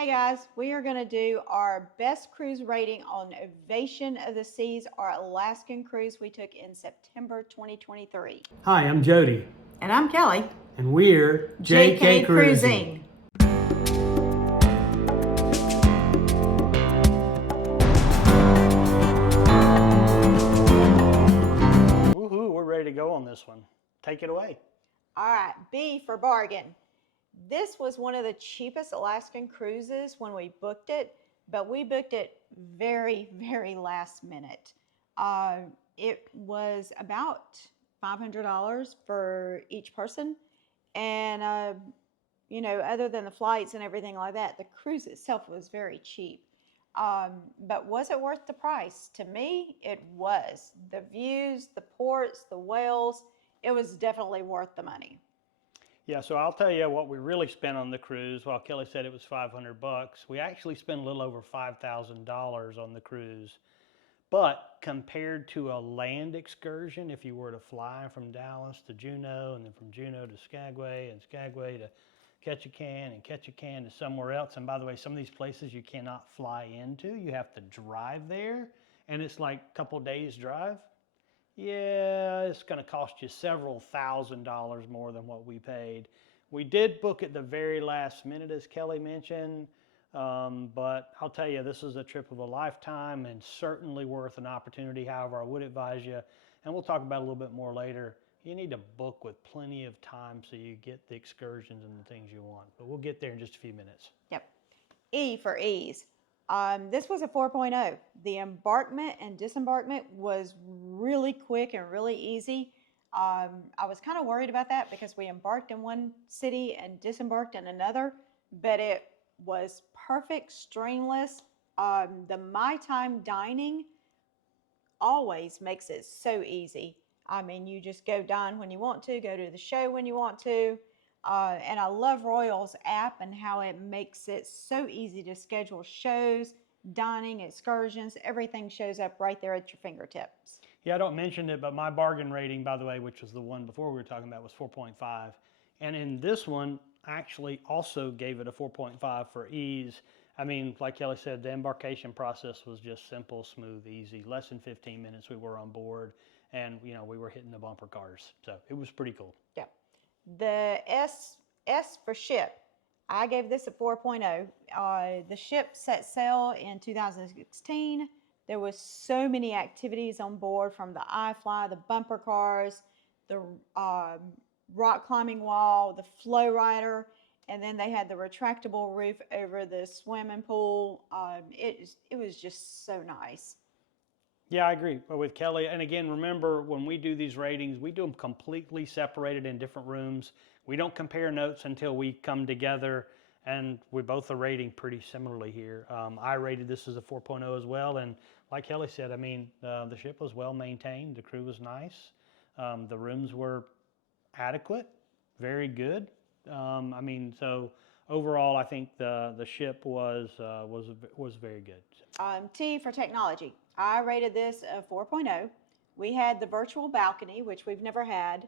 Hey guys, we are going to do our best cruise rating on Ovation of the Seas, our Alaskan cruise we took in September 2023. Hi, I'm Jody. And I'm Kelly. And we're JK Cruising. Woohoo, we're ready to go on this one. Take it away. All right, B for bargain. This was one of the cheapest Alaskan cruises when we booked it, but we booked it very last minute. It was about $500 for each person. And, other than the flights and everything like that, the cruise itself was very cheap. But was it worth the price? To me, it was. The views, the ports, the whales, it was definitely worth the money. Yeah, so I'll tell you what we really spent on the cruise. While Kelly said it was $500, we actually spent a little over $5,000 on the cruise. But compared to a land excursion, if you were to fly from Dallas to Juneau, and then from Juneau to Skagway, and Skagway to Ketchikan, and Ketchikan to somewhere else. And by the way, some of these places you cannot fly into. You have to drive there, and it's like a couple days drive. Yeah, it's going to cost you several $1,000s more than what we paid. We did book at the very last minute, as Kelly mentioned, but I'll tell you, this is a trip of a lifetime and certainly worth an opportunity. However, I would advise you, and we'll talk about it a little bit more later, you need to book with plenty of time so you get the excursions and the things you want. But we'll get there in just a few minutes. Yep. E for ease. This was a 4.0. The embarkment and disembarkment was really quick and really easy. I was kind of worried about that because we embarked in one city and disembarked in another, but it was perfect, streamless. The My Time dining always makes it so easy. I mean, you just go dine when you want to, go to the show when you want to. And I love Royal's app and how it makes it so easy to schedule shows, dining, excursions, everything shows up right there at your fingertips. Yeah, I don't mention it, but my bargain rating, by the way, which was the one before we were talking about, was 4.5. And in this one, I actually also gave it a 4.5 for ease. I mean, like Kelly said, the embarkation process was just simple, smooth, easy. Less than 15 minutes we were on board, and we were hitting the bumper cars. So it was pretty cool. Yeah. The S for ship, I gave this a 4.0. The ship set sail in 2016. There was so many activities on board, from the iFly, the bumper cars, the rock climbing wall, the flow rider, and then they had the retractable roof over the swimming pool. It was just so nice. Yeah, I agree with Kelly. And again, remember, when we do these ratings, we do them completely separated in different rooms. We don't compare notes until we come together, and we both are rating pretty similarly here. I rated this as a 4.0 as well. And like Kelly said, I mean, the ship was well maintained. The crew was nice. The rooms were adequate, very good. I mean, so overall, I think the ship was very good. T for technology. I rated this a 4.0. We had the virtual balcony, which we've never had.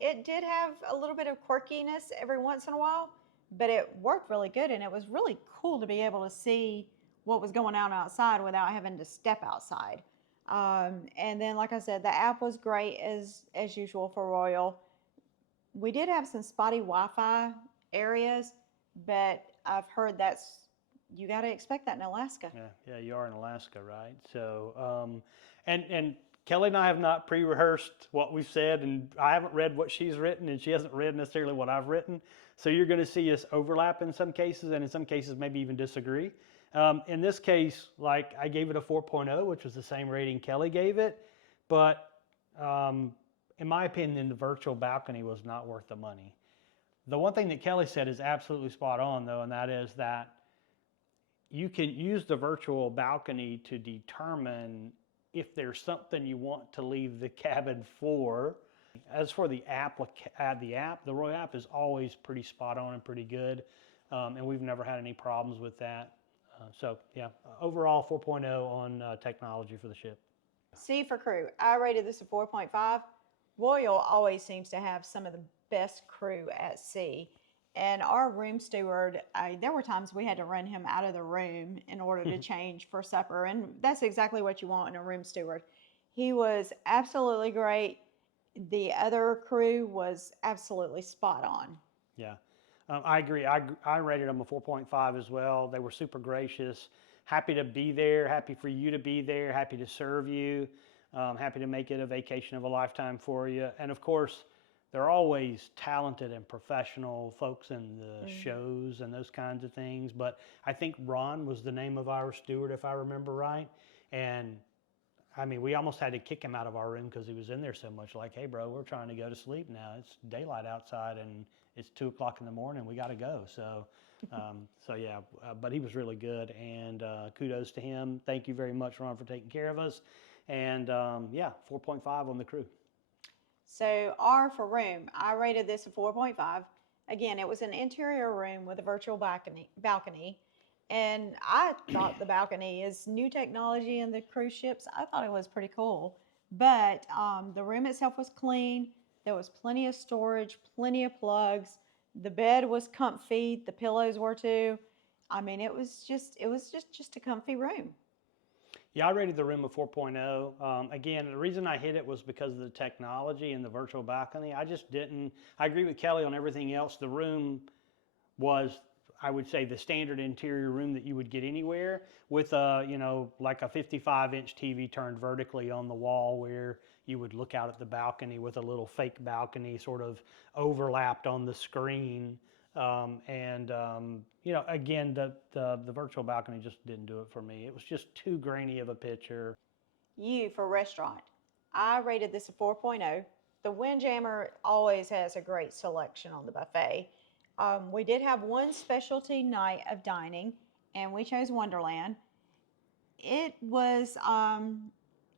It did have a little bit of quirkiness every once in a while, but it worked really good, and it was really cool to be able to see what was going on outside without having to step outside. And then, like I said, the app was great as usual for Royal. We did have some spotty Wi-Fi areas, but I've heard you got to expect that in Alaska. Yeah, you are in Alaska, right? So, and Kelly and I have not pre-rehearsed what we've said, and I haven't read what she's written, and she hasn't read necessarily what I've written. So you're going to see us overlap in some cases, and in some cases maybe even disagree. In this case, like, I gave it a 4.0, which was the same rating Kelly gave it, but in my opinion, the virtual balcony was not worth the money. The one thing that Kelly said is absolutely spot on, though, and that is that you can use the virtual balcony to determine if there's something you want to leave the cabin for. As for the app, the Royal app is always pretty spot on and pretty good, and we've never had any problems with that. So yeah, overall 4.0 on technology for the ship. C for crew. I rated this a 4.5. Royal always seems to have some of the best crew at sea. And our room steward, there were times we had to run him out of the room in order to change for supper. And that's exactly what you want in a room steward. He was absolutely great. The other crew was absolutely spot on. Yeah, I agree. I rated them a 4.5 as well. They were super gracious, happy to be there, happy for you to be there, happy to serve you, happy to make it a vacation of a lifetime for you. And of course, they're always talented and professional folks in the shows and those kinds of things. But I think Ron was the name of our steward, if I remember right. And I mean, we almost had to kick him out of our room because he was in there so much. Like, hey, bro, we're trying to go to sleep now. It's daylight outside and it's 2 o'clock in the morning. We got to go. So, yeah, but he was really good. And kudos to him. Thank you very much, Ron, for taking care of us. And yeah, 4.5 on the crew. So R for room, I rated this a 4.5. Again, it was an interior room with a virtual balcony. And I thought the balcony is new technology in the cruise ships. I thought it was pretty cool. But the room itself was clean. There was plenty of storage, plenty of plugs. The bed was comfy. The pillows were too. I mean, it was just a comfy room. Yeah, I rated the room a 4.0. Again, the reason I hit it was because of the technology and the virtual balcony. I agree with Kelly on everything else. The room was, I would say, the standard interior room that you would get anywhere with like a 55-inch TV turned vertically on the wall where you would look out at the balcony with a little fake balcony sort of overlapped on the screen. Again, the virtual balcony just didn't do it for me. It was just too grainy of a picture. U for restaurant. I rated this a 4.0. The Windjammer always has a great selection on the buffet. We did have one specialty night of dining, and we chose Wonderland. It was,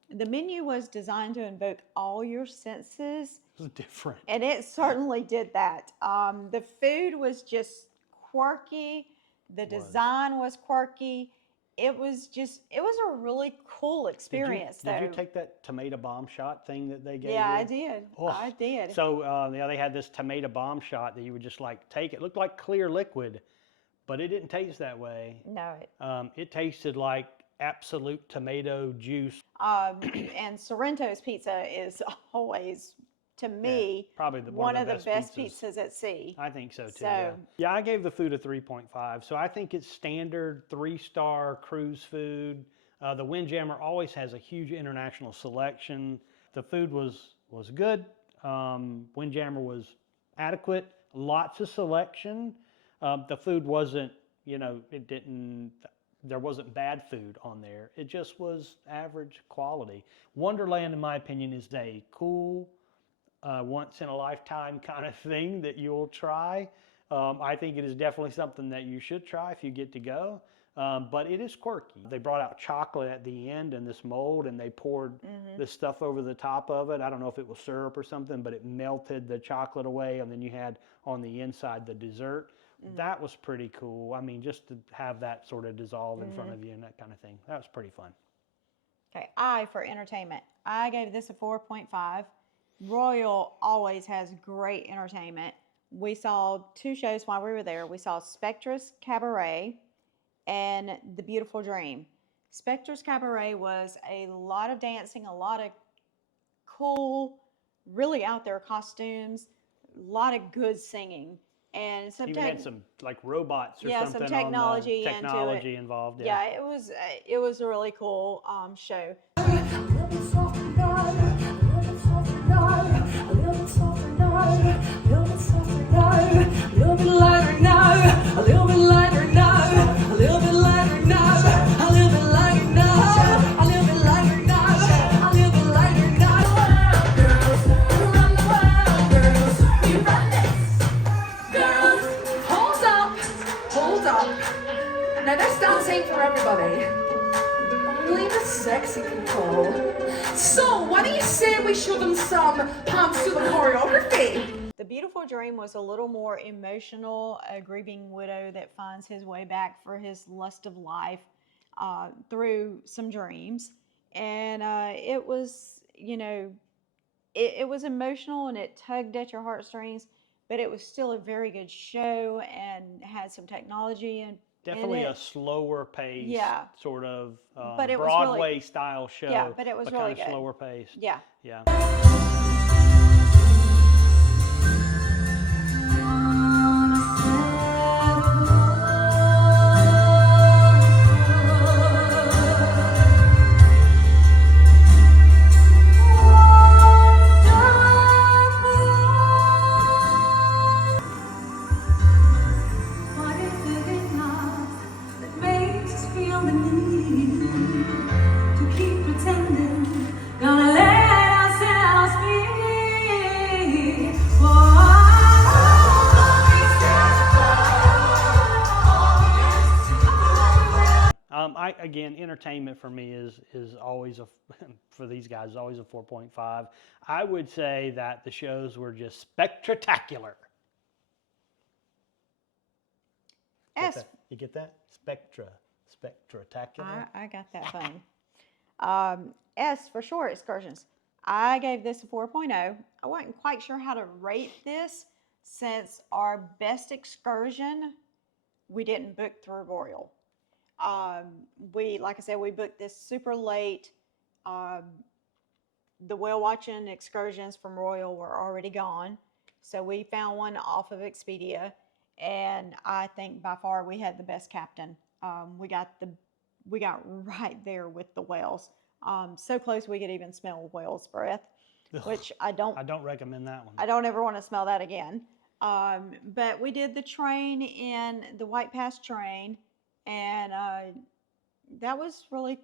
the menu was designed to invoke all your senses. It was different. And it certainly did that. The food was just quirky. The design was quirky. It was a really cool experience, Did you take that tomato bomb shot thing that they gave Yeah, you? I did. Oh. I did. So yeah, they had this tomato bomb shot that you would just like take. It looked like clear liquid, but it didn't taste that way. No. It tasted like absolute tomato juice. And Sorrento's pizza is always, to me, probably one of the best pizzas at sea. I think so too. Yeah, I gave the food a 3.5. So I think it's standard 3-star cruise food. The Windjammer always has a huge international selection. The food was good. Windjammer was adequate. Lots of selection. The food wasn't, there wasn't bad food on there. It just was average quality. Wonderland, in my opinion, is a cool, once in a lifetime kind of thing that you'll try. I think it is definitely something that you should try if you get to go. But it is quirky. They brought out chocolate at the end in this mold and they poured this stuff over the top of it. I don't know if it was syrup or something, but it melted the chocolate away, and then you had on the inside the dessert. That was pretty cool. I mean, just to have that sort of dissolve in front of you and that kind of thing. That was pretty fun. Okay, I for entertainment. I gave this a 4.5. Royal always has great entertainment. We saw 2 shows while we were there. We saw Spectra's Cabaret and The Beautiful Dream. Spectra's Cabaret was a lot of dancing, a lot of cool, really out there costumes, a lot of good singing. And some Even had some like robots or something some technology, on the technology involved. Yeah, it was a really cool show. Now this dancing for everybody. Only the sexy people. So what do you say we show them some pants to the choreography? The Beautiful Dream was a little more emotional, a grieving widow that finds his way back for his lust of life through some dreams. And it was, it was emotional and it tugged at your heartstrings, but it was still a very good show and had some technology in Definitely a it. slower pace, Yeah, sort of but it was really, Broadway style yeah, show, but it was but really kind of good. slower paced. Yeah. Yeah. What is it in us that makes us feel the need to keep pretending? Gonna let ourselves be. Again, entertainment for me is always a for these guys is always a 4.5. I would say that the shows were just spectacular. S. You get that? Spectacular. I got that funny. S for shore excursions. I gave this a 4.0. I wasn't quite sure how to rate this since our best excursion we didn't book through Royal. Like I said, we booked this super late. Um, the whale watching excursions from Royal were already gone, so we found one off of Expedia, and I think by far we had the best captain. We got right there with the whales, so close we could even smell whale's breath, which I don't recommend that one. I don't ever want to smell that again. But we did the train in the White Pass train, and that was really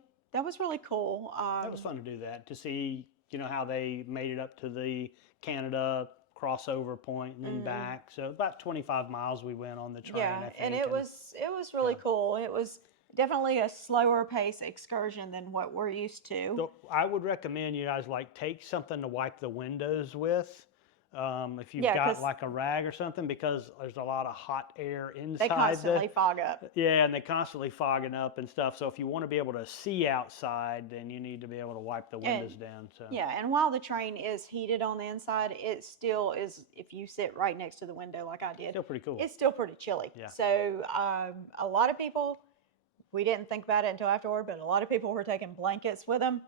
cool. That was fun to do that, to see, how they made it up to the Canada crossover point and then back. So about 25 miles we went on the train, I think. And it was really cool. It was definitely a slower pace excursion than what we're used to. So I would recommend you guys take something to wipe the windows with. If you've got like a rag or something, because there's a lot of hot air inside. They constantly fog up. Yeah, and they constantly fogging up and stuff. So if you want to be able to see outside, then you need to be able to wipe the windows down. So yeah, and while the train is heated on the inside, it still is. If you sit right next to the window, like I did, still pretty cool. It's still pretty chilly. Yeah. So a lot of people, we didn't think about it until afterward, but a lot of people were taking blankets with them.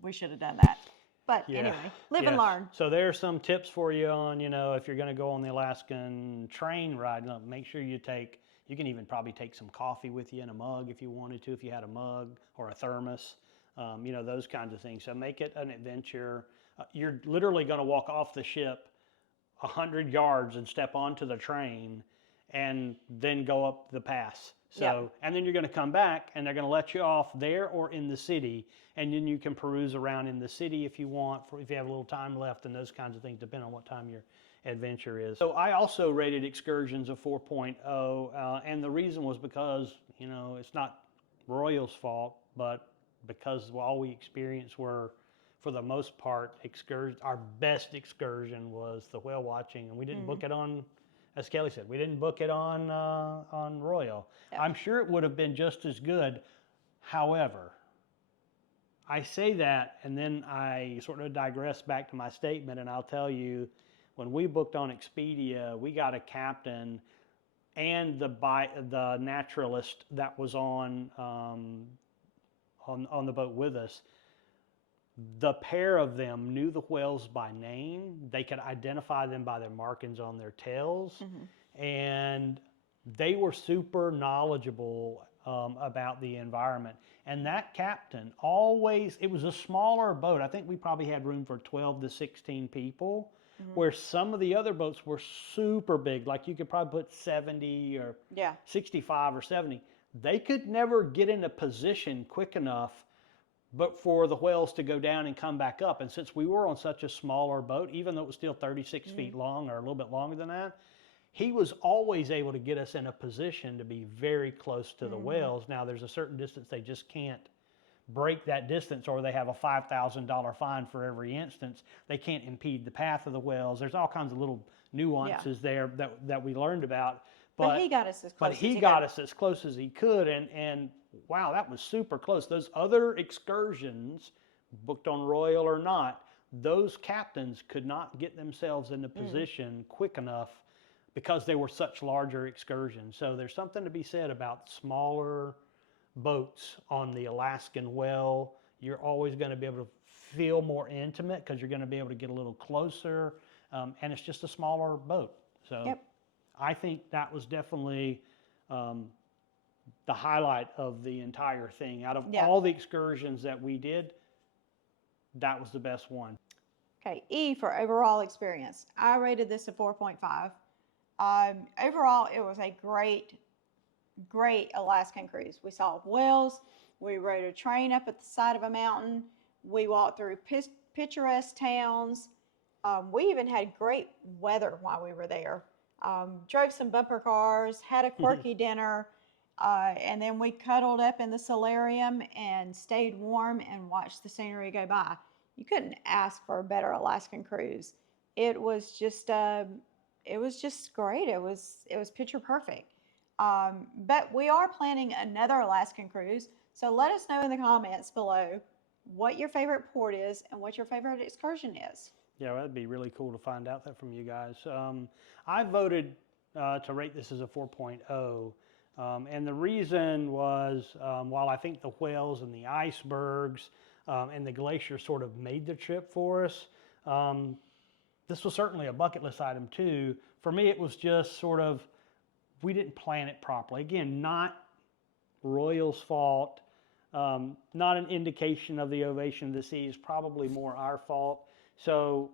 We should have done that. But anyway, live and learn. So there's some tips for you on, if you're going to go on the Alaskan train ride, make sure you can even probably take some coffee with you in a mug if you wanted to, if you had a mug or a thermos, those kinds of things. So make it an adventure. You're literally going to walk off the ship 100 yards and step onto the train and then go up the pass. So, and then you're going to come back and they're going to let you off there or in the city. And then you can peruse around in the city if you want, if you have a little time left and those kinds of things, depending on what time your adventure is. So I also rated Excursions a 4.0. And the reason was because, it's not Royal's fault, but because all we experienced were, for the most part, our best excursion was the whale watching. And we didn't book it on, as Kelly said, we didn't book it on Royal. Yep. I'm sure it would have been just as good. However, I say that, and then I sort of digress back to my statement, and I'll tell you, when we booked on Expedia, we got a captain and the naturalist that was on the boat with us. The pair of them knew the whales by name. They could identify them by their markings on their tails, and they were super knowledgeable about the environment. And that captain it was a smaller boat. I think we probably had room for 12 to 16 people, where some of the other boats were super big. Like you could probably put 70 or 65 or 70. They could never get in a position quick enough but for the whales to go down and come back up. And since we were on such a smaller boat, even though it was still 36 feet long or a little bit longer than that, he was always able to get us in a position to be very close to the whales. Now, there's a certain distance they just can't break that distance, or they have a $5,000 fine for every instance. They can't impede the path of the whales. There's all kinds of little nuances there that we learned about. But he got us as close as he could. Us as close as he could, and wow, that was super close. Those other excursions, booked on Royal or not, those captains could not get themselves into position quick enough because they were such larger excursions. So there's something to be said about smaller boats on the Alaskan well. You're always going to be able to feel more intimate because you're going to be able to get a little closer, and it's just a smaller boat. So Yep. I think that was definitely the highlight of the entire thing. Out of Yeah. all the excursions that we did, that was the best one. Okay, E for overall experience. I rated this a 4.5. Overall, it was a great Alaskan cruise. We saw whales. We rode a train up at the side of a mountain. We walked through picturesque towns. We even had great weather while we were there. Drove some bumper cars, had a quirky dinner, and then we cuddled up in the solarium and stayed warm and watched the scenery go by. You couldn't ask for a better Alaskan cruise. It was just great. It was picture perfect. But we are planning another Alaskan cruise, so let us know in the comments below what your favorite port is and what your favorite excursion is. Yeah, that'd be really cool to find out that from you guys. I voted to rate this as a 4.0. And the reason was, while I think the whales and the icebergs and the glacier sort of made the trip for us, this was certainly a bucket list item too. For me, it was just sort of, we didn't plan it properly. Again, not Royal's fault, not an indication of the Ovation of the Seas, probably more our fault. So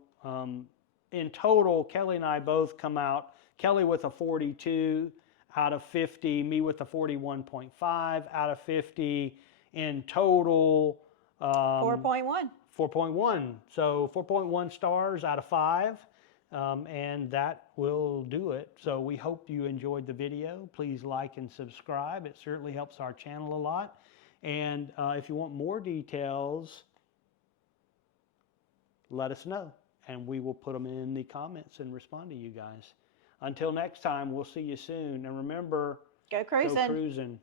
in total, Kelli and I both come out, Kelli with a 42 out of 50, me with a 41.5 out of 50. In total, 4.1. 4.1. So 4.1 stars out of 5. And that will do it. So we hope you enjoyed the video. Please like and subscribe. It certainly helps our channel a lot. And if you want more details, let us know, and we will put them in the comments and respond to you guys. Until next time, we'll see you soon. And remember, Go cruising. go cruising.